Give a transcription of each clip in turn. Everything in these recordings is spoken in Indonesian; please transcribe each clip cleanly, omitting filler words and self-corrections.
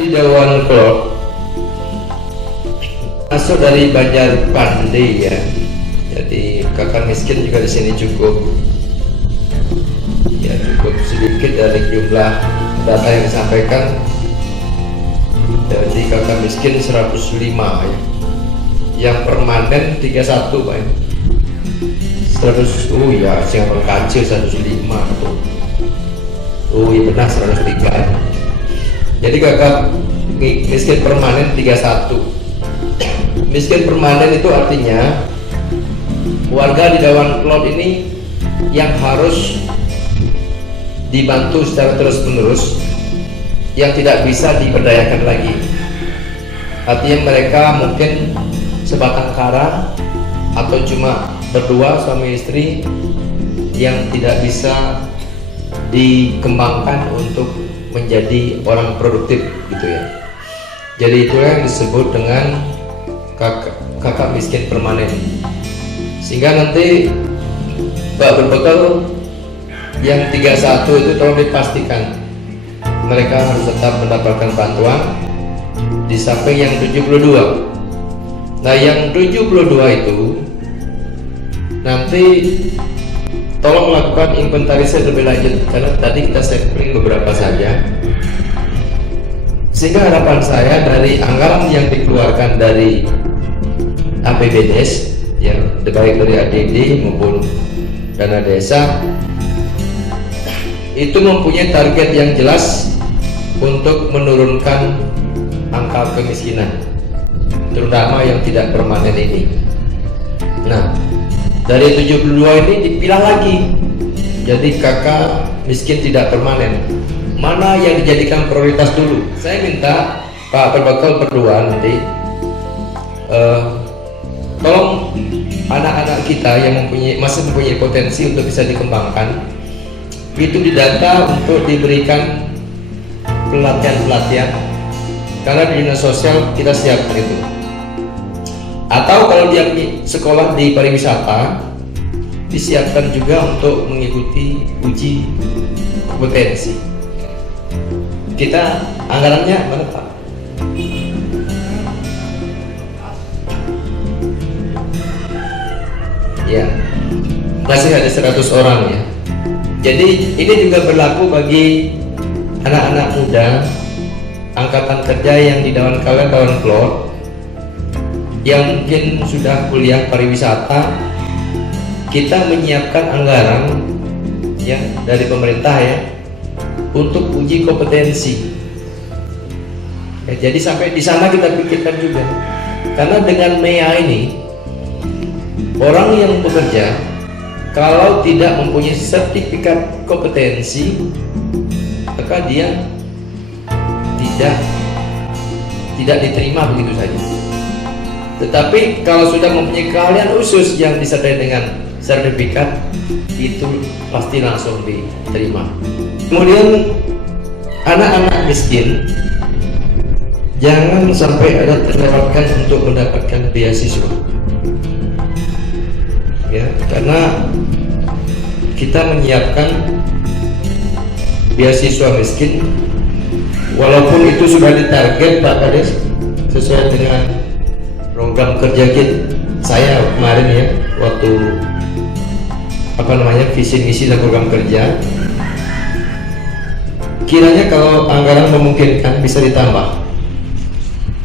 Di Dewan Klot masuk dari Banjar Pandi ya, jadi kakak miskin juga di sini cukup sedikit dari jumlah data yang disampaikan. Jadi kakak miskin 105 ya, yang permanen 31 Pak ya. 100, oh ya siapa kancil 105 tuh. Oh iya benar 103. Jadi kakak miskin permanen 31. Miskin permanen itu artinya warga di Dewan Klot ini yang harus dibantu secara terus menerus, yang tidak bisa diberdayakan lagi. Artinya mereka mungkin sebatang kara atau cuma berdua suami istri yang tidak bisa dikembangkan untuk menjadi orang produktif gitu ya. Jadi itulah yang disebut dengan kakak miskin permanen. Sehingga nanti Pak Berbekal yang 31 itu tolong dipastikan mereka harus tetap mendapatkan bantuan di samping yang 72. Nah yang 72 itu nanti tolong lakukan inventarisasi lebih lanjut, karena tadi kita sampling beberapa saja, sehingga harapan saya dari anggaran yang dikeluarkan dari APBDes ya, baik dari ADD maupun dana desa, itu mempunyai target yang jelas untuk menurunkan angka kemiskinan, terutama yang tidak permanen ini. Nah dari 72 ini dipilah lagi jadi kakak miskin tidak permanen, mana yang dijadikan prioritas dulu. Saya minta Pak Berbekal berdua nanti tolong anak-anak kita yang masih mempunyai potensi untuk bisa dikembangkan itu didata untuk diberikan pelatihan-pelatihan, karena di dinas sosial kita siapkan itu. Atau kalau dia sekolah di pariwisata, disiapkan juga untuk mengikuti uji kompetensi. Kita anggarannya mana Pak? Ya, masih ada 100 orang ya. Jadi ini juga berlaku bagi anak-anak muda angkatan kerja yang di Dewan Klot yang mungkin sudah kuliah pariwisata. Kita menyiapkan anggaran ya dari pemerintah ya untuk uji kompetensi ya, jadi sampai di sana kita pikirkan juga, karena dengan MEA ini orang yang bekerja kalau tidak mempunyai sertifikat kompetensi maka dia tidak diterima begitu saja. Tetapi kalau sudah mempunyai keahlian khusus yang disertai dengan sertifikat, itu pasti langsung diterima. Kemudian anak-anak miskin jangan sampai ada terlewatkan untuk mendapatkan beasiswa ya, karena kita menyiapkan beasiswa miskin walaupun itu sudah ditarget Pak Kades sesuai dengan program kerja saya kemarin ya, waktu visi misi dan program kerja. Kiranya kalau anggaran memungkinkan bisa ditambah,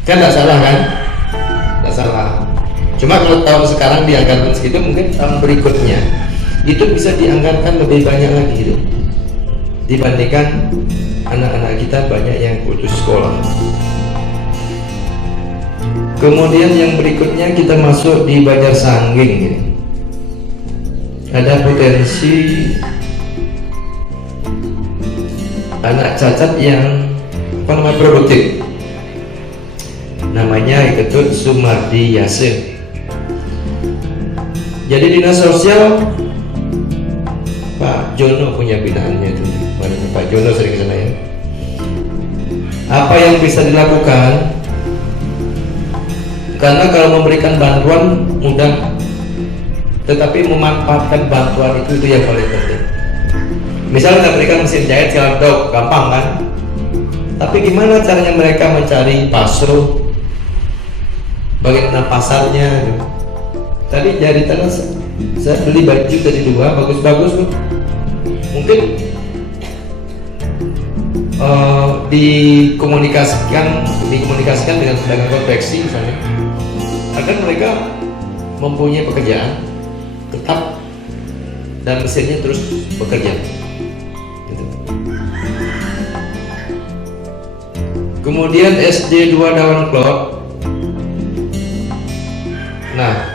kan tidak salah kan? Tidak salah. Cuma kalau tahun sekarang dianggarkan segitu, mungkin tahun berikutnya itu bisa dianggarkan lebih banyak lagi gitu, dibandingkan anak-anak kita banyak yang putus sekolah. Kemudian yang berikutnya kita masuk di Banjar Sangging ini. Ada potensi anak cacat yang produktif, namanya Ketut Sumardi Yasin. Jadi dinas sosial Pak Jono punya binaannya itu, Pak Jono sering kesana ya. Apa yang bisa dilakukan? Karena kalau memberikan bantuan mudah, tetapi memanfaatkan bantuan itu yang paling penting. Misalnya kita berikan mesin jahit silang dok, gampang kan? Tapi gimana caranya mereka mencari pasro? Bagaimana pasarnya? Tadi dari tanah saya beli baju tadi 2 bagus-bagus loh. Mungkin dikomunikasikan dengan pedagang konveksi misalnya, agar mereka mempunyai pekerjaan tetap dan mesinnya terus bekerja. Gitu. Kemudian SD 2 Dawan Klot. Nah,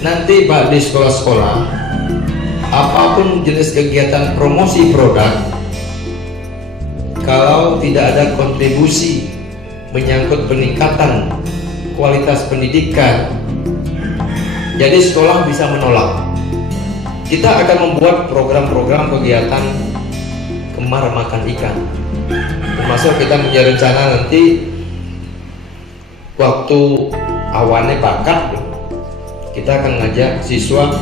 nanti Pak di sekolah-sekolah, apapun jenis kegiatan promosi produk, kalau tidak ada kontribusi menyangkut peningkatan kualitas pendidikan, jadi sekolah bisa menolak. Kita akan membuat program-program kegiatan kemar makan ikan, termasuk kita punya rencana nanti waktu awannya bakat, kita akan ngajak siswa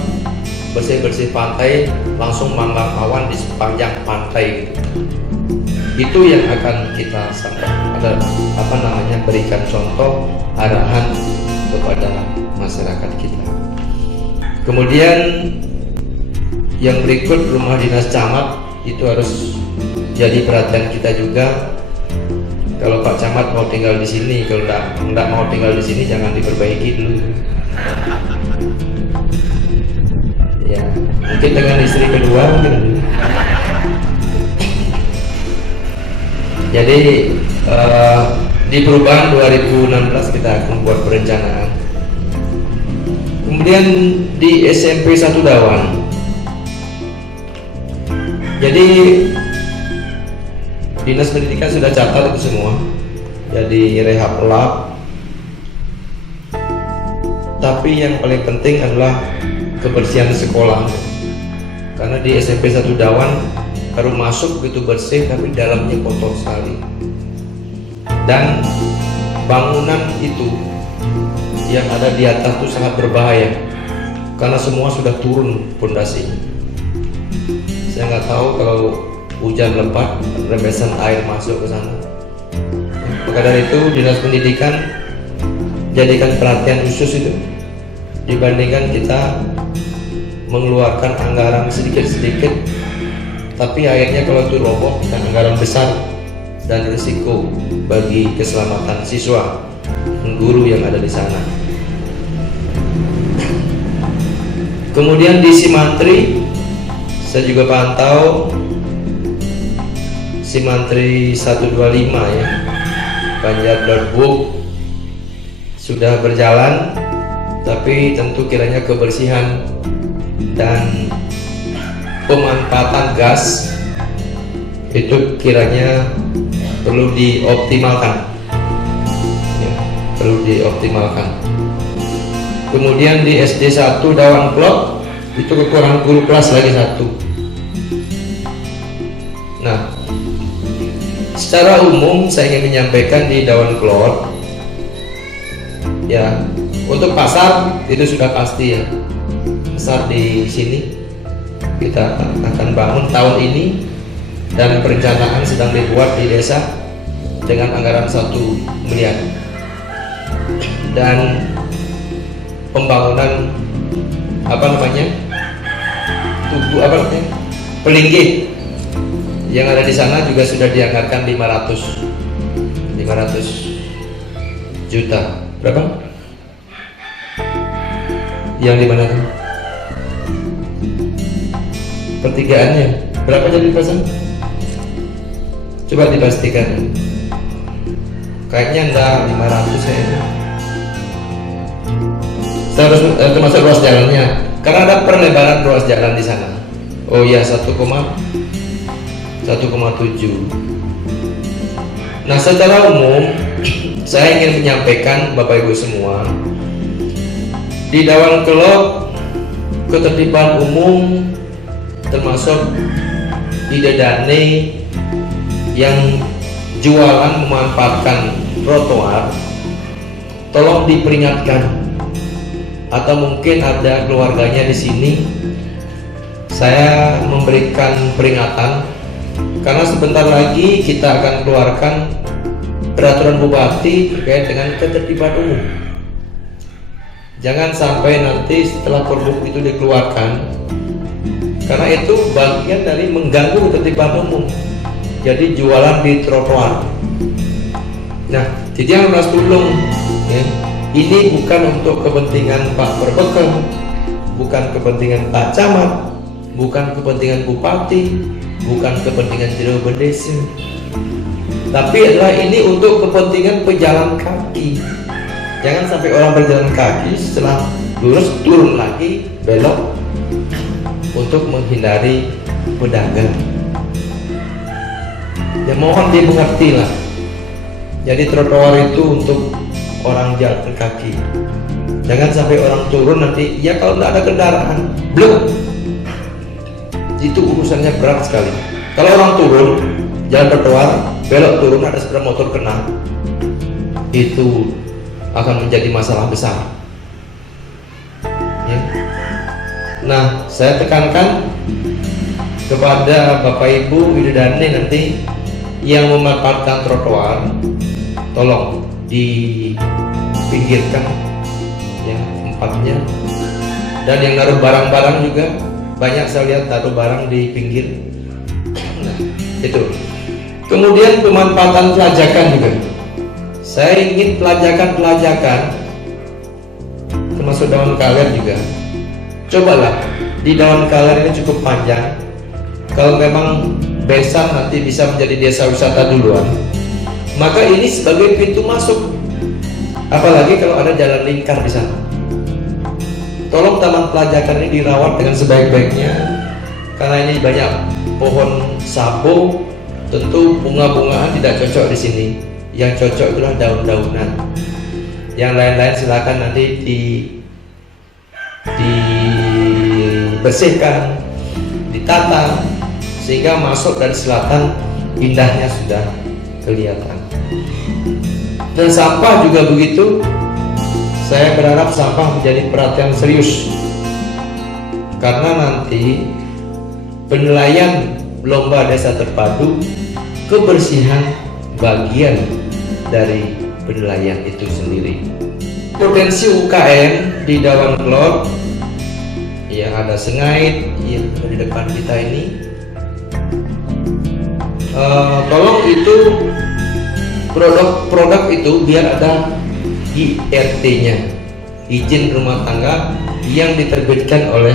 bersih-bersih pantai, langsung manggang awan di sepanjang pantai gitu. Itu yang akan kita sampaikan, ada berikan contoh arahan kepada masyarakat kita. Kemudian yang berikut, rumah dinas camat itu harus jadi perhatian kita juga. Kalau Pak Camat mau tinggal di sini, kalau enggak mau tinggal di sini jangan diperbaiki dulu. Ya, mungkin dengan istri kedua mungkin. Jadi di perubahan 2016 kita akan membuat perencanaan. Kemudian di SMP 1 Dawan. Jadi Dinas Pendidikan sudah catat itu semua. Jadi rehab lab. Tapi yang paling penting adalah kebersihan sekolah. Karena di SMP 1 Dawan baru masuk begitu bersih, tapi dalamnya kotor sekali. Dan bangunan itu yang ada di atas itu sangat berbahaya karena semua sudah turun pondasinya. Saya nggak tahu kalau hujan lebat rembesan air masuk ke sana. Maka dari itu Dinas Pendidikan jadikan perhatian khusus itu, dibandingkan kita mengeluarkan anggaran sedikit-sedikit, tapi akhirnya kalau itu roboh dan anggaran besar dan risiko bagi keselamatan siswa dan guru yang ada di sana. Kemudian di Simantri saya juga pantau Simantri 125 ya, Banjar Darbuk sudah berjalan, tapi tentu kiranya kebersihan dan pemanfaatan gas itu kiranya perlu dioptimalkan ya, perlu dioptimalkan. Kemudian di SD 1 Dawan Klot itu kekurangan guru kelas lagi 1. Nah, secara umum saya ingin menyampaikan di Dawan Klot ya, untuk pasar itu sudah pasti ya, pasar di sini kita akan bangun tahun ini dan perencanaan sedang dibuat di desa dengan anggaran 1 miliar, dan pembangunan Pelinggi yang ada di sana juga sudah dianggarkan 500 juta. Berapa? Yang di mana tuh? Pertigaannya berapa jadi pasang? Coba dipastikan. Kayaknya enggak 500 ya. Termasuk ruas jalannya, karena ada perlebaran ruas jalan di sana. Oh iya, 1,7. Nah, secara umum saya ingin menyampaikan Bapak Ibu semua, di Dawan Klot ketertiban umum termasuk ide Dane yang jualan memanfaatkan trotoar, tolong diperingatkan. Atau mungkin ada keluarganya di sini, saya memberikan peringatan karena sebentar lagi kita akan keluarkan peraturan bupati terkait dengan ketertiban umum. Jangan sampai nanti setelah perbuk itu dikeluarkan, karena itu bagian dari mengganggu ketertiban umum, jadi jualan di trotoar. Nah, jadi yang harus tolong ya, ini bukan untuk kepentingan Pak Perbekal, bukan kepentingan Pak Camat, bukan kepentingan bupati, bukan kepentingan jero desa, tapi adalah ini untuk kepentingan pejalan kaki. Jangan sampai orang berjalan kaki setelah lurus turun lagi belok untuk menghindari pedagang. Ya mohon dimengerti lah. Jadi trotoar itu untuk orang jalan kaki. Jangan sampai orang turun nanti, ya kalau tidak ada kendaraan, blok. Itu urusannya berat sekali. Kalau orang turun jalan trotoar, belok turun ada sepeda motor kena, itu akan menjadi masalah besar ya. Nah, saya tekankan kepada Bapak Ibu bidadari nanti yang memanfaatkan trotoar, tolong dipinggirkan ya tempatnya. Dan yang naruh barang-barang juga banyak saya lihat taruh barang di pinggir. Nah, itu. Kemudian pemanfaatan pelajakan juga. Saya ingin pelajakan termasuk daun kaler juga. Cobalah di daun kaler ini cukup panjang. Kalau memang Besan nanti bisa menjadi desa wisata duluan, maka ini sebagai pintu masuk. Apalagi kalau ada jalan lingkar di sana. Tolong taman pelajakan ini dirawat dengan sebaik-baiknya, karena ini banyak pohon sapo. Tentu bunga-bungaan tidak cocok di sini. Yang cocok itulah daun-daunan. Yang lain-lain silakan nanti dibersihkan, ditata sehingga masuk dari selatan indahnya sudah kelihatan. Dan sampah juga begitu. Saya berharap sampah menjadi perhatian serius, karena nanti penilaian lomba desa terpadu kebersihan bagian dari penilaian itu sendiri. Potensi UKM di Dawan Klot yang ada Sengait yang di depan kita ini, tolong itu produk itu biar ada IRT-nya, izin rumah tangga, yang diterbitkan oleh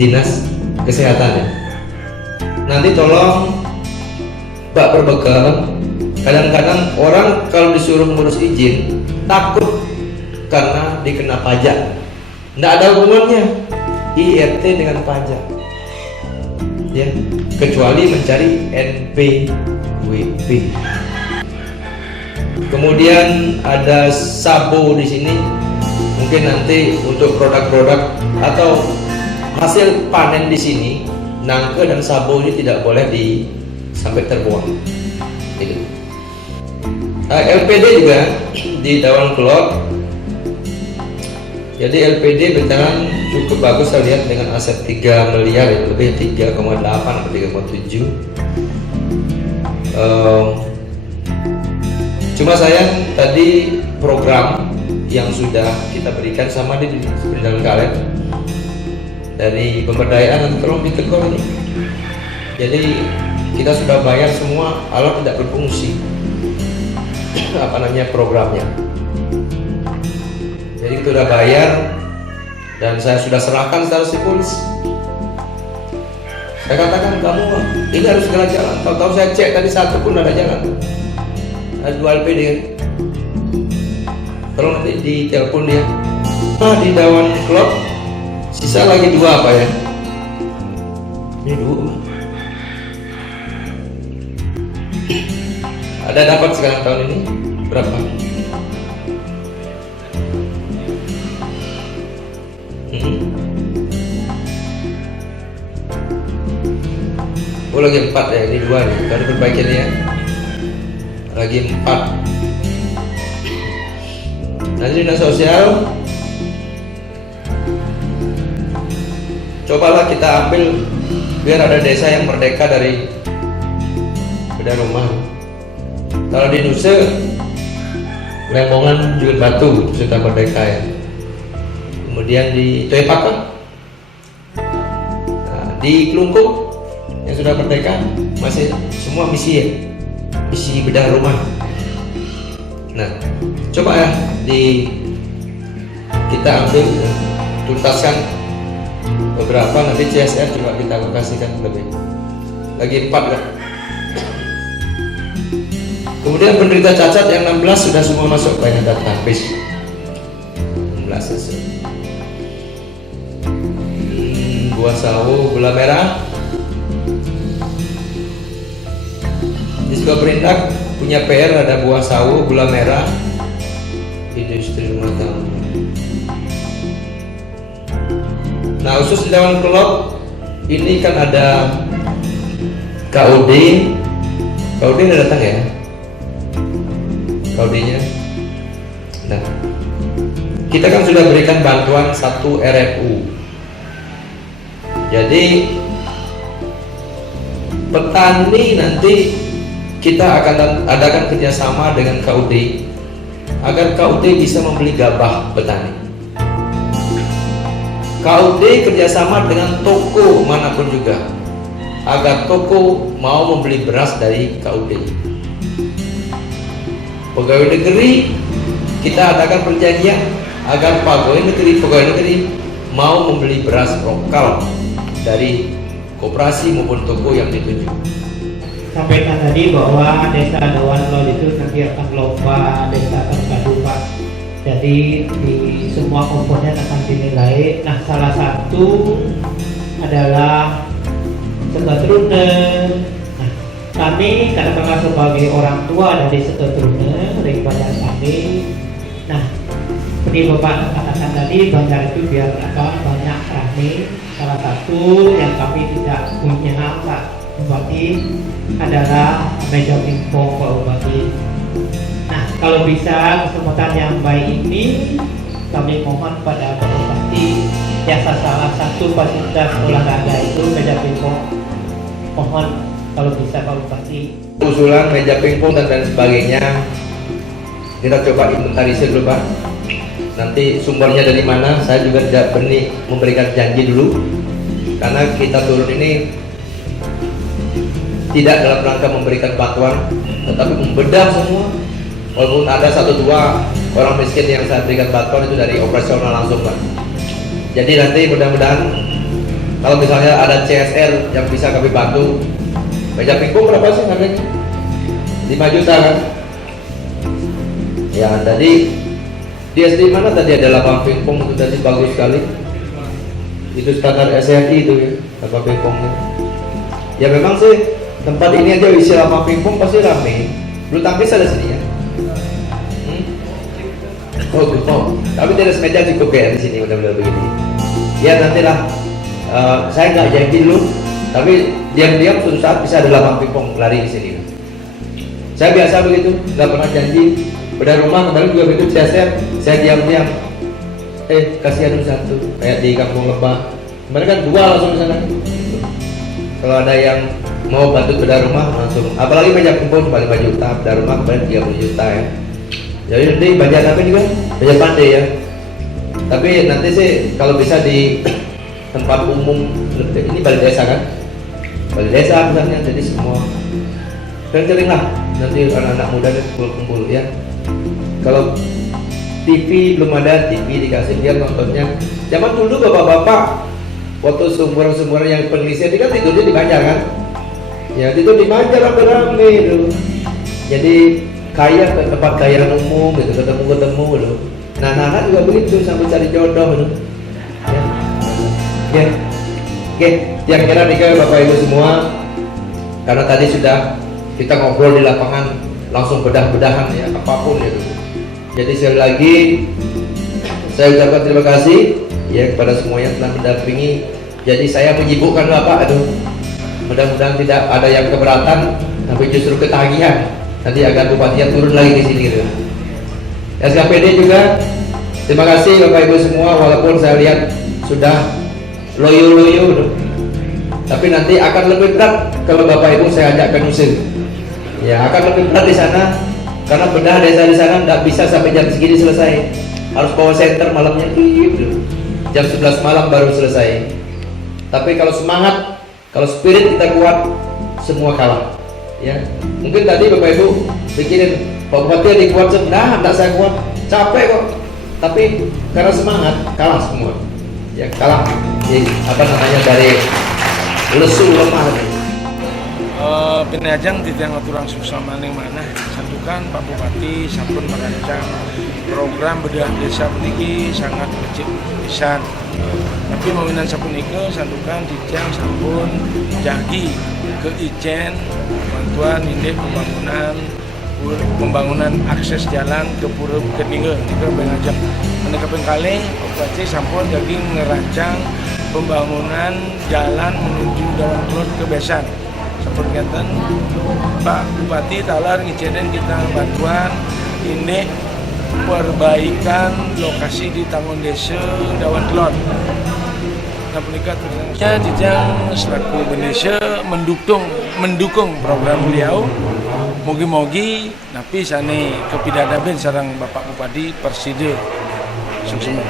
Dinas Kesehatan. Nanti tolong Pak Perbekal, kadang-kadang orang kalau disuruh ngurus izin takut karena dikena pajak. Tidak ada hubungannya IRT dengan pajak ya, kecuali mencari NPWP. Kemudian ada Sabo di sini, mungkin nanti untuk produk-produk atau hasil panen di sini, nangka dan Sabo ini tidak boleh sampai terbuang. Itu. LPD juga di Dawan Klot. Jadi LPD berjalan cukup bagus, saya lihat dengan aset 3 miliar, lebih 3,8 atau 3,7. Cuma sayang tadi program yang sudah kita berikan sama di Dawan Kalet dari pemberdayaan tolong ditegur ini. Jadi kita sudah bayar semua, alat tidak berfungsi programnya. Jadi kita sudah bayar dan saya sudah serahkan secara simbolis. Saya katakan kamu ini harus segera jalan. Tahu-tahu saya cek tadi satu pun ada jalan. Ada 2 LPD. Tolong nanti ditelepon dia. Di Dawan Klot sisa lagi 2 apa ya? Ini 2. Ada dapat sekarang tahun ini berapa? Oh lagi 4 ya, ini 2 nih, baru perbaikin ya. Lagi 4. Nanti dinas sosial, cobalah kita ambil biar ada desa yang merdeka dari bedah rumah. Kalau di Nusa, Lembongan juga Batu sudah merdeka ya. Kemudian di Toepakan, nah, di Kelungkung yang sudah merdeka masih semua misi ya, misi bedah rumah. Nah, coba ya kita ambil tuntaskan beberapa, nanti CSR juga kita alokasikan lebih lagi 4 kan. Kemudian penderita cacat yang 16 sudah semua masuk banyak database 16 selesai. Buah sawo, gula merah. Ini juga Perindak punya PR, ada buah sawo, gula merah, industri rumah tangga. Nah, khusus di Dewan Kelot ini kan ada KUD udah datang ya, KUD-nya. Nah, kita kan sudah berikan bantuan 1 RFU. Jadi petani nanti kita akan adakan kerjasama dengan KUD agar KUD bisa membeli gabah petani. KUD kerjasama dengan toko manapun juga agar toko mau membeli beras dari KUD. Pegawai negeri kita adakan perjanjian agar pegawai negeri mau membeli beras lokal dari koperasi maupun toko yang ditunjuk. Sampaikan tadi bahwa desa Dewan Kelot itu nanti akan lomba desa terpadu Pak. Jadi di semua komponen akan dinilai. Nah, salah satu adalah Seketrune. Nah, kami katakanlah sebagai orang tua dari Seketrune, dari Banjar kami. Nah, seperti Bapak katakan tadi, Banjar itu biar banyak rame. Salah satu yang kami tidak punya Pak Bupati adalah meja pingpong Pak Bupati. Nah, kalau bisa kesempatan yang baik ini kami mohon pada Pak Bupati, jasa salah satu fasilitas olahraga itu meja pingpong. Mohon kalau bisa Pak Bupati. Usulan meja pingpong dan lain sebagainya kita coba inventarisir dulu Pak. Nanti sumbernya dari mana saya juga tidak berani memberikan janji dulu, karena kita turun ini tidak dalam rangka memberikan bantuan, tetapi membedah semua. Walaupun ada 1-2 orang miskin yang saya berikan bantuan itu dari operasional langsung Pak. Jadi nanti mudah-mudahan kalau misalnya ada CSR yang bisa kami bantu. Meja pingpong berapa sih harganya? 5 juta kan? Ya, tadi di SD mana tadi ada lapangan pingpong itu tadi bagus sekali. Itu standar SNI itu ya, lapangan pingpongnya. Ya memang sih tempat ini aja isi lapangan pingpong pasti rame. Bulu tangkis ada sini ya. Oh, tapi tenis meja cukup ya di sini benar-benar begini. Ya nantilah, saya nggak janji dulu, tapi diam-diam suatu saat bisa ada lapangan pingpong lari di sini. Saya biasa begitu, nggak pernah janji. Bedah rumah kemarin juga begitu, saya diam-diam. Kasih anu 1, kayak di Kampung Lebah. Kemarin kan 2 langsung di sana. Kalau ada yang mau bantu bedah rumah langsung. Apalagi meja pingpong cuma 5 juta, bedah rumah kemarin 30 juta ya. Jadi nanti banyak apa juga, banyak pandai ya. Tapi nanti sih kalau bisa di tempat umum, ini balai desa kan, balai desa misalnya, jadi semua kering lah. Nanti anak-anak muda kumpul-kumpul ya. Kalau TV belum ada, TV dikasih biar nontonnya. Zaman dulu bapak-bapak waktu sumuran-sumuran yang penelitian kan tidurnya di Banjar kan, ya tidur di Banjar rame-rame itu. Jadi kaya ke tempat kaya umum gitu, ketemu gitu. Nah, anak juga begitu sampai cari jodoh gitu. Ya. Oke, yang kira nih Bapak Ibu semua, karena tadi sudah kita ngobrol di lapangan, langsung bedah-bedahan ya, apapun itu. Jadi sekali lagi saya ucapkan terima kasih ya kepada semua yang telah mendampingi. Jadi saya menyibukkan Bapak, mudah-mudahan tidak ada yang keberatan, tapi justru ketagihan. Nanti agar bupatinya turun lagi di sini gitu. SKPD juga terima kasih Bapak Ibu semua, walaupun saya lihat sudah loyo-loyo, tapi nanti akan lebih berat kalau Bapak Ibu saya ajak ke Nusa. Ya akan lebih berat di sana karena bedah desa di sana nggak bisa sampai jam segini selesai. Harus bawa center malamnya gitu. Jam 11 malam baru selesai. Tapi kalau semangat, kalau spirit kita kuat, semua kalah. Ya, mungkin tadi Bapak Ibu bikinin Pak Bupati di kuat sebenarnya, enggak saya kuat, capek kok. Tapi karena semangat kalah semua. Ya kalah. Jadi, apa namanya dari lesu lemah. Penajang tidak ngaturang susah maning mana santukan Pak Bupati sampun merancang program bedah desa meniki sangat kecil pisan. Tapi mawinan sapunika santukan dijang sampun jagi ke Ijen bantuan indek pembangunan akses jalan ke Pura Kedingge nika Penajang. Menika pengkalih Bupati sampun jagi ngerancang pembangunan jalan menuju Dawan Klot ke Besan. Seperti kata Pak Bupati talar ngijinin kita bantuan ini perbaikan lokasi di Tangun Desa Dawan Klot. Nah penikah terusnya dijang selaku Indonesia mendukung program beliau. Mogi-mogi napi sane kepidadaben sarang Bapak Bupati Perside Suksema.